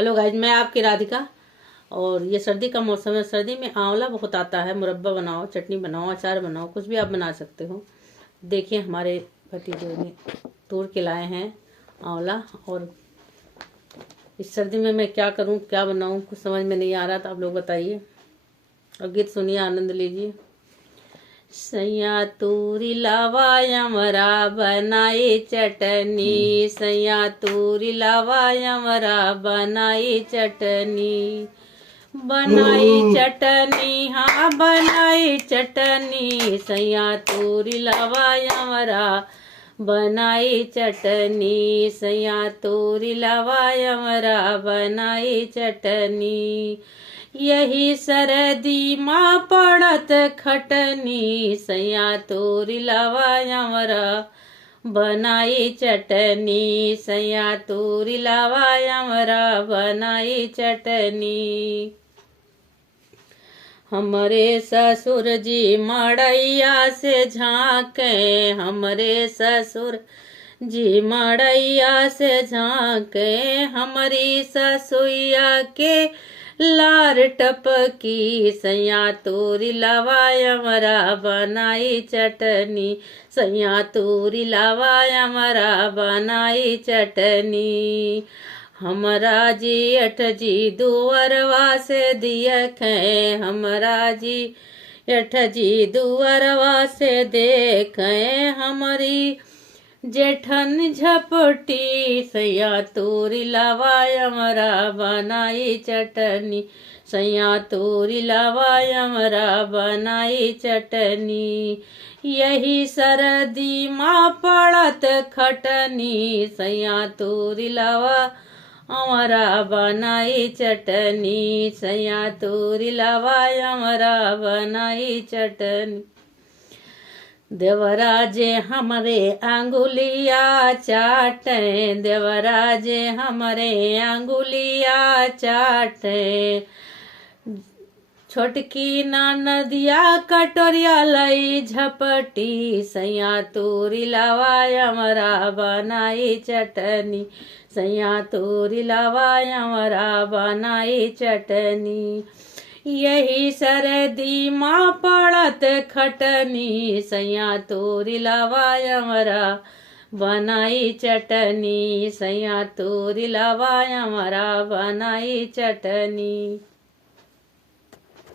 Hello guys, मैं आपकी राधिका। और ये सर्दी का मौसम है। सर्दी में आंवला बहुत आता है। मुरब्बा बनाओ, चटनी बनाओ, अचार बनाओ, कुछ भी आप बना सकते हो। देखिए हमारे भतीजे ने तोड़ के लाए हैं आंवला। और इस सर्दी में मैं क्या करूं, क्या बनाऊं, कुछ समझ में नहीं आ रहा। तो आप लोग बताइए और गीत सुनिए, आनंद लीजिए। सैया तूरी लावा यमरा बनाई चटनी, सैया तूरी लावा यमरा बनाई चटनी, बनाई चटनी, हाँ बनाई चटनी, सैया तूरी लावा यमरा बनाई चटनी, सैया तूरी लावा यमरा बनाई चटनी, यही सरदी माँ पड़त खटनी, सैया तोरी लावा यमरा बनाई चटनी, सैया तोरी लावा यमरा बनाई चटनी। हमरे ससुर जी मड़ैया से झांके, हमरे ससुर जी मड़ैया से झांके, हमारी ससुइया के लार टपकी, सैया तोरी लावा यमरा बनाई चटनी, सैया तोरी लावा यमरा बनाई चटनी, हमरा जी अठ जी दुअरवा से दियखें, हमरा जी अठ जी दुअरवा से देखें, हमारी जेठन झपटी, सैया तोरी लावा यमरा बनाई चटनी, सैया तोरी लावा यमरा बनाई चटनी, यही सरदी माँ पड़त खटनी, सैया तोरी लावा यमरा बनाई चटनी, सैया तोरी लावा यमरा बनाई चटनी। देवराजे हमरे अंगुलिया चाटे, देवराजे हमरे अंगुलिया चाटे, छोटकी नदिया कटोरिया लई झपटी, सैया तोरी लावा यमरा बनाई चटनी, सैया तोरी लावा यमरा बनाई चटनी, यही सरदी माँ पड़त खटनी, सैया तोरी लावा यमरा बनाई चटनी, सैया तोरी लावा यमरा बनाई चटनी।